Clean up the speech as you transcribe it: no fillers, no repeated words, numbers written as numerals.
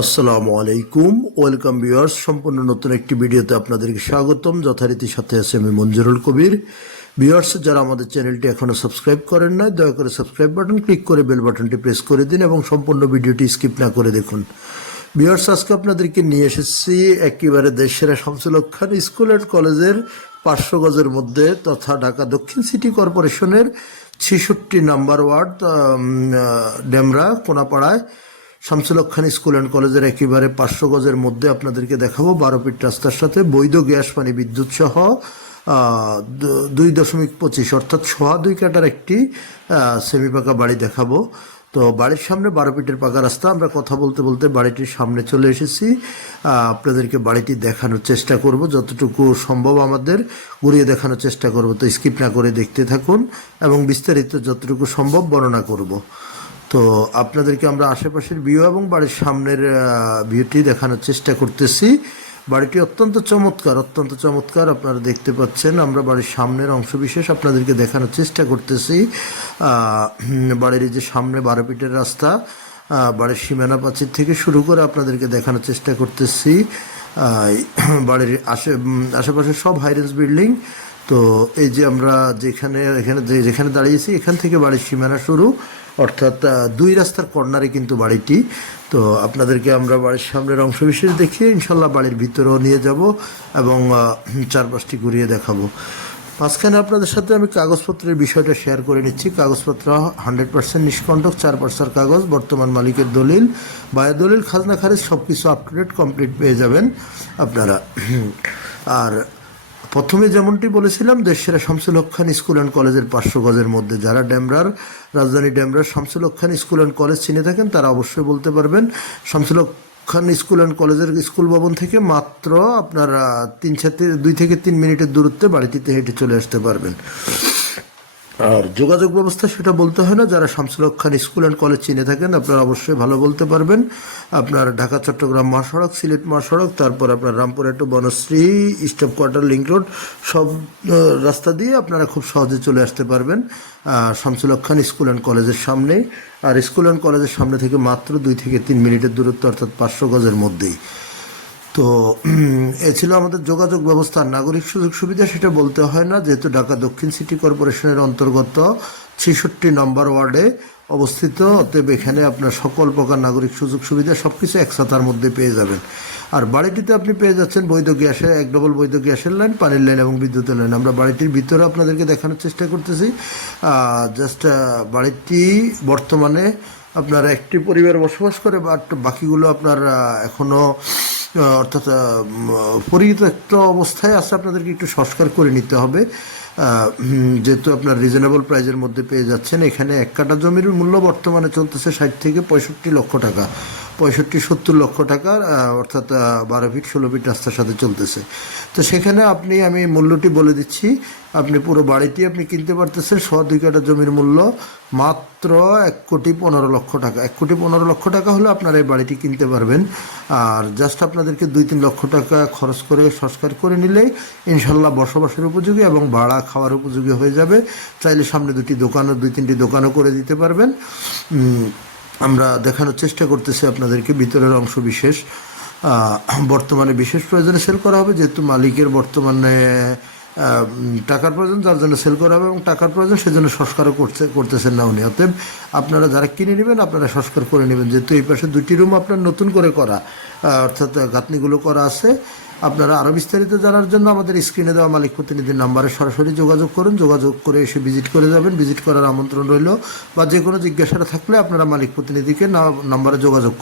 আসসালামু আলাইকুম, welcome viewers. সম্পূর্ণ নতুন একটি ভিডিওতে আপনাদেরকে স্বাগতম। যথারীতি সাথে আছে আমি মঞ্জুরুল কবির। ভিউয়ার্স, যারা আমাদের চ্যানেলটি এখনও সাবস্ক্রাইব করেন নাই, দয়া করে সাবস্ক্রাইব বাটন ক্লিক করে বেল বাটনটি প্রেস করে দিন এবং সম্পূর্ণ ভিডিওটি স্কিপ না করে দেখুন। ভিউয়ার্স, আজকে আপনাদেরকে নিয়ে এসেছি একেবারে দেশসেরা শামসুল হক খান স্কুল অ্যান্ড কলেজের 500 গজের মধ্যে তথা ঢাকা দক্ষিণ সিটি কর্পোরেশনের 66 নম্বর ওয়ার্ড ডেমরা কোনাপাড়ায় শামসুল হক খান স্কুল অ্যান্ড কলেজের একেবারে 500 গজের মধ্যে আপনাদেরকে দেখাবো 12 ফিট রাস্তার সাথে বৈধ গ্যাস পানি বিদ্যুৎ সহ 2.25 অর্থাৎ 2.5 কাটার একটি সেমি পাকা বাড়ি দেখাবো। তো বাড়ির সামনে 12 ফিটের পাকা রাস্তা। আমরা কথা বলতে বলতে বাড়িটির সামনে চলে এসেছি। আপনাদেরকে বাড়িটি দেখানোর চেষ্টা করব, যতটুকু সম্ভব আমাদের ঘুরিয়ে দেখানোর চেষ্টা করব। তো স্কিপ না করে দেখতে থাকুন এবং বিস্তারিত যতটুকু সম্ভব বর্ণনা করব। তো আপনাদেরকে আমরা আশেপাশের ভিউ এবং বাড়ির সামনের ভিউটি দেখানোর চেষ্টা করতেছি। বাড়িটি অত্যন্ত চমৎকার আপনারা দেখতে পাচ্ছেন। আমরা বাড়ির সামনের অংশবিশেষ আপনাদেরকে দেখানোর চেষ্টা করতেছি। বাড়ির যে সামনে 12 ফিটের রাস্তা, বাড়ির সীমানা প্রাচীর থেকে শুরু করে আপনাদেরকে দেখানোর চেষ্টা করতেছি। বাড়ির আশেপাশে সব হাইরেঞ্জ বিল্ডিং। তো এই যে আমরা যেখানে দাঁড়িয়েছি, এখান থেকে বাড়ির সীমানা শুরু, অর্থাৎ 2 রাস্তার কর্নারে কিন্তু বাড়িটি। তো আপনাদেরকে আমরা বাড়ির সামনের অংশবিশেষ দেখিয়ে ইনশাল্লাহ বাড়ির ভিতরেও নিয়ে যাব এবং চারপাশটি ঘুরিয়ে দেখাবো। মাঝখানে আপনাদের সাথে আমি কাগজপত্রের বিষয়টা শেয়ার করে নিচ্ছি। কাগজপত্র 100% নিষ্কণ্টক, 4 পার্সার কাগজ, বর্তমান মালিকের দলিল, বায়া দলিল, খাজনা খারিজ সব কিছু আপ টু ডেট কমপ্লিট পেয়ে যাবেন আপনারা। আর প্রথমে যেমনটি বলেছিলাম, দেশসেরা শামসুল হক খান স্কুল অ্যান্ড কলেজের 500 গজের মধ্যে। যারা রাজধানী ডেমরার শামসুল হক খান স্কুল অ্যান্ড কলেজ চিনে থাকেন তারা অবশ্যই বলতে পারবেন। শামসুল হক খান স্কুল অ্যান্ড কলেজের স্কুল ভবন থেকে মাত্র আপনার 2 থেকে 3 মিনিটের দূরত্বে বাড়িটিতে হেঁটে চলে আসতে পারবেন। আর যোগাযোগ ব্যবস্থা সেটা বলতে হয় না, যারা শামসুল হক খান স্কুল অ্যান্ড কলেজ চিনে থাকেন আপনারা অবশ্যই ভালো বলতে পারবেন। আপনার ঢাকা চট্টগ্রাম মহাসড়ক, সিলেট মহাসড়ক, তারপর আপনার Rampurhat to Banasree, staff quarter, link road, সব রাস্তা দিয়ে আপনারা খুব সহজে চলে আসতে পারবেন শামসুল হক খান স্কুল অ্যান্ড কলেজের সামনে। আর স্কুল অ্যান্ড কলেজের সামনে থেকে মাত্র 2 থেকে 3 মিনিটের দূরত্ব, অর্থাৎ 500 গজের মধ্যেই। তো এ ছিল আমাদের যোগাযোগ ব্যবস্থা। নাগরিক সুযোগ সুবিধা সেটা বলতে হয় না, যেহেতু ঢাকা দক্ষিণ সিটি কর্পোরেশনের অন্তর্গত 66 নম্বর ওয়ার্ডে অবস্থিত। অতএব এখানে আপনার সকল প্রকার নাগরিক সুযোগ সুবিধা সব কিছু এক ছাতার মধ্যে পেয়ে যাবেন। আর বাড়িটিতে আপনি পেয়ে যাচ্ছেন বৈধ গ্যাসের 1 ডবল বৈধ গ্যাসের লাইন, পানির লাইন এবং বিদ্যুতের লাইন। আমরা বাড়িটির ভিতরে আপনাদেরকে দেখানোর চেষ্টা করতেছি। বাড়িটি বর্তমানে আপনার একটি পরিবার বসবাস করে, বাট বাকিগুলো আপনার এখনও অর্থাৎ পরিত্যক্ত অবস্থায় আছে। আপনাদেরকে একটু সংস্কার করে নিতে হবে, যেহেতু আপনার রিজনেবল প্রাইজের মধ্যে পেয়ে যাচ্ছেন। এখানে 1 কাঠা জমির মূল্য বর্তমানে চলতেছে 60 থেকে 65 লক্ষ টাকা, 65-70 লক্ষ টাকার, অর্থাৎ 12 ফিট 16 ফিট রাস্তার সাথে চলতেছে। তো সেখানে আমি মূল্যটি বলে দিচ্ছি। আপনি পুরো বাড়িটি আপনি কিনতে পারতেছেন 2.5 কাঠা জমির মূল্য মাত্র 1,15,00,000 টাকা। 1,15,00,000 টাকা হলে আপনারা এই বাড়িটি কিনতে পারবেন। আর জাস্ট আপনাদেরকে 2-3 লক্ষ টাকা খরচ করে সংস্কার করে নিলেই ইনশাল্লাহ বসবাসের উপযোগী এবং ভাড়া খাওয়ার উপযোগী হয়ে যাবে। চাইলে সামনে 2-3টি দোকানও করে দিতে পারবেন। আমরা দেখানোর চেষ্টা করতেছি আপনাদেরকে ভিতরের অংশ বিশেষ। বর্তমানে বিশেষ প্রয়োজনে সেল করা হবে, যেহেতু মালিকের বর্তমানে টাকার প্রয়োজন, যার জন্য সেল করা হবে, এবং টাকার প্রয়োজন সেজন্য সংস্কারও করতেছেন না উনি। অতএব আপনারা যারা কিনে নেবেন আপনারা সংস্কার করে নেবেন, যেহেতু এই পাশে 2টি রুম আপনার নতুন করে করা, অর্থাৎ গাঁথনিগুলো করা আছে। আপনারা আরও বিস্তারিত জানার জন্য আমাদের স্ক্রিনে দেওয়া মালিক প্রতিনিধির নাম্বারে সরাসরি যোগাযোগ করুন। যোগাযোগ করে এসে ভিজিট করে যাবেন। ভিজিট করার আমন্ত্রণ রইল, বা যে কোনো জিজ্ঞাসা থাকলে আপনারা মালিক প্রতিনিধিকে নাম্বারে যোগাযোগ করুন।